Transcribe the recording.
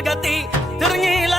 നഗത്തി തിറങ്ങിയില്ല